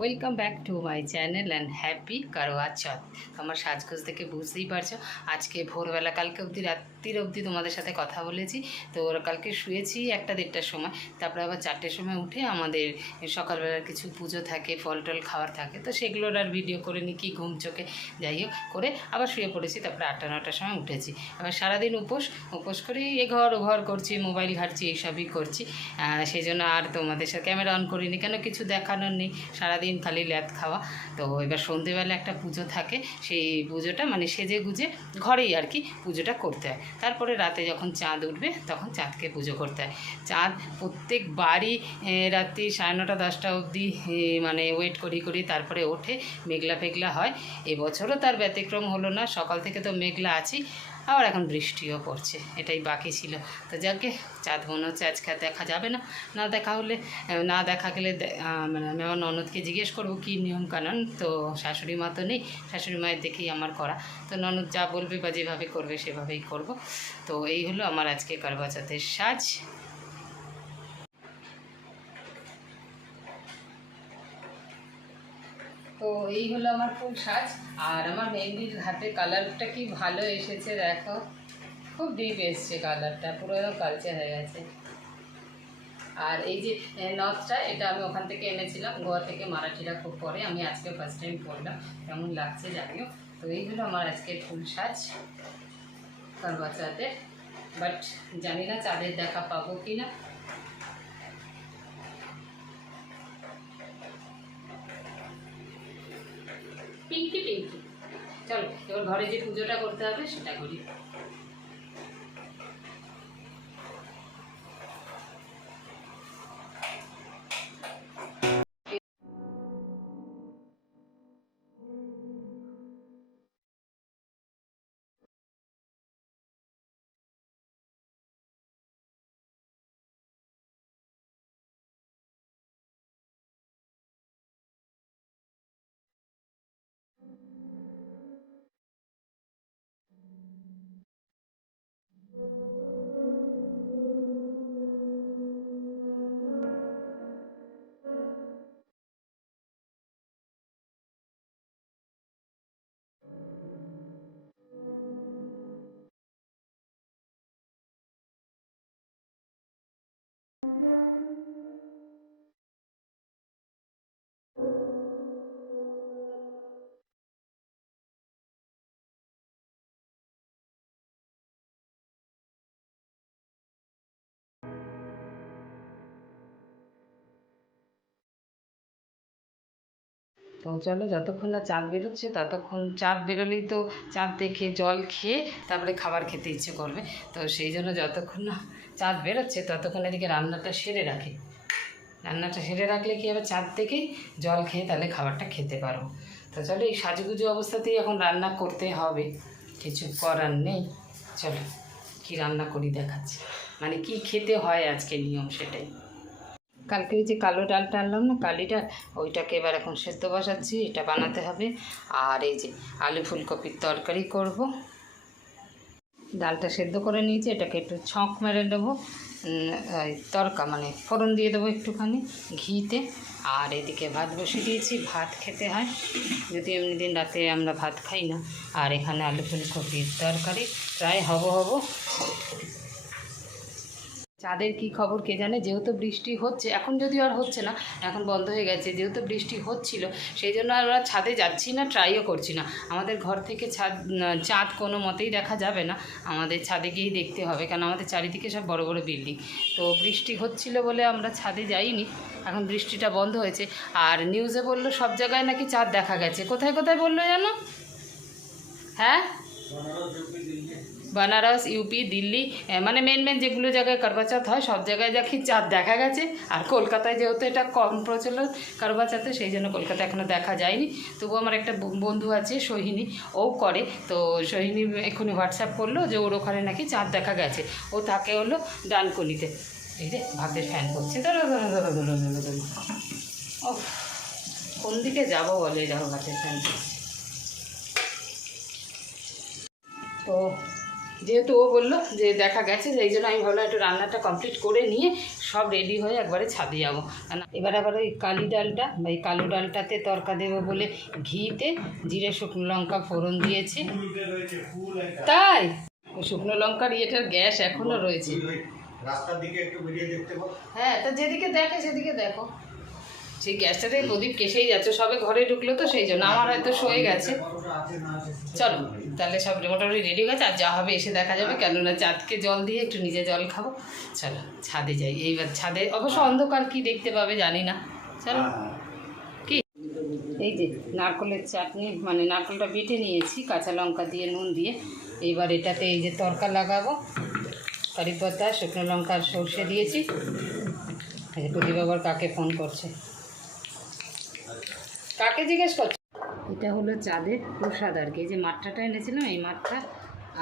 Welcome back to my channel and happy Karwa Chauth. আমার সাজগোজ থেকে বুঝতেই পারছো আজকে ভোরবেলা, কালকে অবধি রাত্রির অবধি তোমাদের সাথে কথা বলেছি। তো ওরা কালকে শুয়েছি 1-1:30টার সময়, তারপরে আবার 4টের সময় উঠে আমাদের সকালবেলার কিছু পুজো থাকে, ফল টল খাওয়ার থাকে, তো সেগুলোর আর ভিডিও করে নি, কি ঘুম চোখে যাই হোক করে আবার শুয়ে পড়েছি। তারপরে 8টা-9টার সময় উঠেছি। এবার সারাদিন উপোস করেই এ ঘর ও ঘর করছি, মোবাইল ঘাটছি, এইসবই করছি। সেই জন্য আর তোমাদের সাথে ক্যামেরা অন করিনি, কেন কিছু দেখানোর নেই, সারাদিন খালি ল্যাদ খাওয়া। তো এবার সন্ধেবেলা একটা পুজো থাকে, সেই পুজোটা মানে সেজে গুজে ঘরেই আর কি পুজোটা করতে হয়। তারপরে রাতে যখন চাঁদ উঠবে তখন চাঁদকে পুজো করতে হয়। চাঁদ প্রত্যেকবারই রাত্রি 9:30-10টা অবধি মানে ওয়েট করি তারপরে ওঠে, মেঘলা ফেঘলা হয়। এবছরও তার ব্যতিক্রম হলো না, সকাল থেকে তো মেঘলা আছি, আবার এখন বৃষ্টিও পড়ছে, এটাই বাকি ছিল। তো যাকে চাঁদ মনে হচ্ছে আজকে দেখা যাবে না, না দেখা হলে না দেখা গেলে মানে আমি আমার ননদকে জিজ্ঞেস করবো কী নিয়মকানুন। তো শাশুড়ি মা তো নেই, শাশুড়ি মায়ের দেখেই আমার করা, তো ননদ যা বলবে বা যেভাবে করবে সেভাবেই করব। তো এই হলো আমার আজকে করবা চৌথের সাজ। তো এই হলো আমার ফুল সাজ। আর আমার মেহেন্দির হাতে কালারটা কি ভালো এসেছে দেখো, খুব ডিপ এসছে কালারটা, পুরো কালচে হয়ে গেছে। আর এই যে নথটা, এটা আমি ওখান থেকে এনেছিলাম, গোয়া থেকে, মারাঠিরা খুব পরে, আমি আজকে ফার্স্ট টাইম পরলাম, কেমন লাগছে জানিও। তো এই হলো আমার আজকে ফুল সাজ করবা চৌথের, বাট জানি না চাঁদের দেখা পাবো কি না। পিঙ্কি পিঙ্কি, চলো এবার ঘরে যে পুজোটা করতে হবে সেটা করি। তো চলো, যতক্ষণ না চাঁদ বেরোচ্ছে ততক্ষণ, চাঁদ বেরোলেই তো চাঁদ দেখে জল খেয়ে তারপরে খাবার খেতে ইচ্ছে করবে। তো সেই জন্য যতক্ষণ না চাঁদ বেরোচ্ছে ততক্ষণ এদিকে রান্নাটা সেরে রাখি। রান্নাটা সেরে রাখলে কি হবে, চাঁদ থেকে জল খেয়ে তাহলে খাবারটা খেতে পারবো। তো চলো, এই সাজুগুজু অবস্থাতেই এখন রান্না করতে হবে, কিছু করার নেই। চলো কি রান্না করি দেখাচ্ছি, মানে কি খেতে হয় আজকে নিয়ম সেটাই। কালকে ওই যে কালো ডালটা আনলাম না, কালি ডাল, ওইটাকে এবার এখন সেদ্ধ বসাচ্ছি, এটা বানাতে হবে। আর এই যে আলু ফুলকপির তরকারি করব। ডালটা সেদ্ধ করে নিয়েছি, এটাকে একটু ছক মেরে দেবো, তরকা মানে ফোড়ন দিয়ে দেবো একটুখানি ঘিতে। আর এদিকে ভাত বসিয়ে দিয়েছি, ভাত খেতে হয়, যদি এমনি দিন রাতে আমরা ভাত খাই না। আর এখানে আলু ফুলকপির তরকারি প্রায় হব। চাঁদের কি খবর কে জানে, যেহেতু বৃষ্টি হচ্ছে, এখন যদিও আর হচ্ছে না, এখন বন্ধ হয়ে গেছে, যেহেতু বৃষ্টি হচ্ছিল সেই জন্য আমরা ছাদে যাচ্ছি না, ট্রাইও করছি না। আমাদের ঘর থেকে চাঁদ কোনো মতেই দেখা যাবে না, আমাদের ছাদে গিয়েই দেখতে হবে, কারণ আমাদের চারিদিকে সব বড় বড় বিল্ডিং। তো বৃষ্টি হচ্ছিল বলে আমরা ছাদে যাইনি, এখন বৃষ্টিটা বন্ধ হয়েছে। আর নিউজে বললো সব জায়গায় নাকি চাঁদ দেখা গেছে, কোথায় কোথায় বললো জানো? হ্যাঁ, বানারস, ইউপি, দিল্লি, মানে মেন যেগুলো জায়গায় করবা চৌথ হয় সব জায়গায় দেখি চাঁদ দেখা গেছে। আর কলকাতায় যেহেতু এটা কম প্রচলন করবা চৌথে, সেই জন্য কলকাতায় এখনও দেখা যায়নি। তবু আমার একটা বন্ধু আছে সোহিনী, ও করে। তো সোহিনী এক্ষুনি হোয়াটসঅ্যাপ করলো যে ওর ওখানে নাকি চাঁদ দেখা গেছে, ও থাকে হলো ডানকুনিতে। এই রে ভাগ্যের ফ্যান করছে, ধরো। ও কোন দিকে যাবো বলে, যাবো ভাগ্যের ফ্যান। তো যেহেতু ও বললো যে দেখা গেছে, সেই জন্য আমি ভাবলাম একটু রান্নাটা কমপ্লিট করে নিয়ে সব রেডি হয়ে একবারে ছাদে যাবো। এবার আবার ওই কালি ডালটা বা এই কালো ডালটাতে তরকা দেবো বলে ঘিতে জিরে শুকনো লঙ্কা ফোড়ন দিয়েছি। তাই ওই শুকনো লঙ্কার ইয়েটার গ্যাস এখনো রয়েছে। রাস্তার দিকে একটু বেরিয়ে দেখতে পাবো। হ্যাঁ, তা যেদিকে দেখে সেদিকে দেখো। সেই গ্যাসটাতে প্রদীপ কেসেই যাচ্ছে, সবে ঘরে ঢুকলো তো সেই জন্য। আমার হয়তো সয়ে গেছে। চলো তাহলে সব মোটামুটি রেডি হয়ে গেছে, আর যা হবে এসে দেখা যাবে, কেননা চাঁদকে জল দিয়ে একটু নিজে জল খাবো। চলো ছাদে যাই। এইবার ছাদে অবশ্য অন্ধকার, কি দেখতে পাবে জানি না। চলো। কি এই যে নারকেলের চাটনি, মানে নারকেলটা বেটে নিয়েছি কাঁচা লঙ্কা দিয়ে নুন দিয়ে। এইবার এটাতে এই যে তরকা লাগাবো, কারি পাতা শুকনো লঙ্কা সর্ষে দিয়েছি। প্রদীপ আবার কাকে ফোন করছে, কাকে জিজ্ঞেস করছে? এটা হলো চাঁদের প্রসাদ আর কি। এই যে মাঠটা এনেছিলাম, এই মাঠটা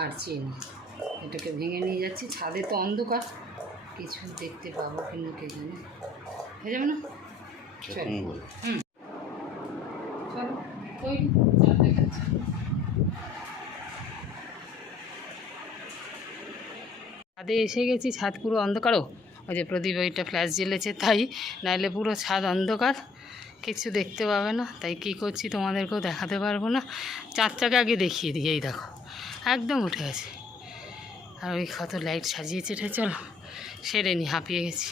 আর চিনি, এটাকে ভেঙে নিয়ে যাচ্ছি। ছাদে তো অন্ধকার, কিছু দেখতে পাবো কিন্তু কে জানে, হয়ে যাবে না? চলো চলো ওই চাঁদ দেখাচ্ছি। ছাদে এসে গেছি, ছাদ পুরো অন্ধকারও। ওই যে প্রদীপ ওইটা ফ্ল্যাশ জ্বেলেছে তাই, নাহলে পুরো ছাদ অন্ধকার, কিছু দেখতে পাবে না। তাই কি করছি তোমাদেরকেও দেখাতে পারবো না। চাঁদটাকে আগে দেখিয়ে দিই, এই দেখো একদম উঠে গেছে। আর ওই কত লাইট সাজিয়েছে এটা, চলো সেরে নি, হাঁপিয়ে গেছি।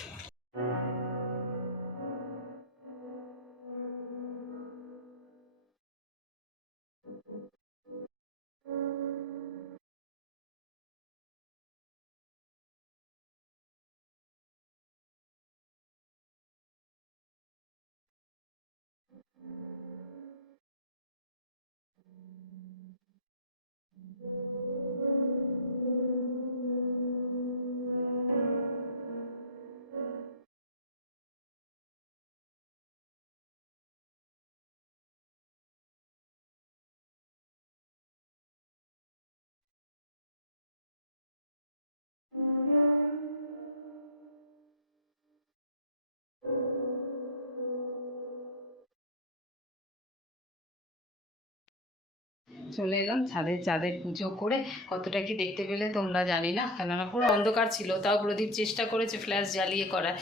চলে এলাম ছাদে, চাঁদের পুজো করে কতটা কি দেখতে পেলে তোমরা জানি না, কেননা পুরো অন্ধকার ছিল। তাও প্রদীপ চেষ্টা করেছে ফ্ল্যাশ জ্বালিয়ে করার।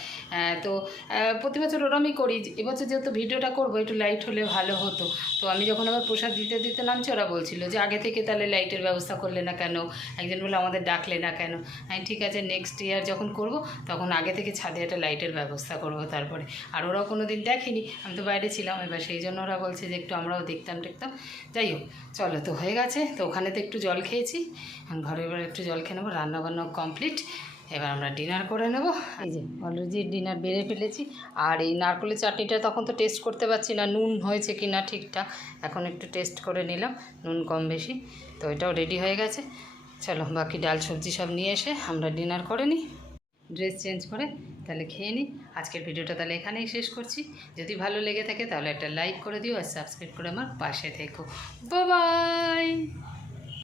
তো প্রতি বছর ওরমই করি, এবছর যেহেতু ভিডিওটা করবো একটু লাইট হলে ভালো হতো। তো আমি যখন আবার প্রসাদ দিতে দিতে নামছি, ওরা বলছিল যে আগে থেকে তাহলে লাইটের ব্যবস্থা করলে না কেন, একজন বলে আমাদের ডাকলে না কেন। আমি ঠিক আছে নেক্সট ইয়ার যখন করব তখন আগে থেকে ছাদে একটা লাইটের ব্যবস্থা করব তারপরে। আর ওরাও কোনো দিন দেখেনি, আমি তো বাইরে ছিলাম, এবার সেই জন্য ওরা বলছে যে একটু আমরাও দেখতাম। যাই হোক চলো, তো হয়ে গেছে। তো ওখানে তো একটু জল খেয়েছি, ঘরে এবার একটু জল খেয়ে নেবো, রান্নাবান্না কমপ্লিট। এবার আমরা ডিনার করে নেব। এই যে অলরেডি ডিনার বেড়ে ফেলেছি। আর এই নারকেলের চাটনিটা তখন তো টেস্ট করতে পারছি না নুন হয়েছে কি না ঠিকঠাক, এখন একটু টেস্ট করে নিলাম নুন কম বেশি। তো এটাও রেডি হয়ে গেছে। চলো বাকি ডাল সবজি সব নিয়ে এসে আমরা ডিনার করে নিই, ড্রেস চেঞ্জ করে তাহলে খেয়ে নিই। আজকের ভিডিওটা তাহলে এখানেই শেষ করছি। যদি ভালো লেগে থাকে তাহলে একটা লাইক করে দিও, আর সাবস্ক্রাইব করে আমার পাশে থেকো। Bye bye.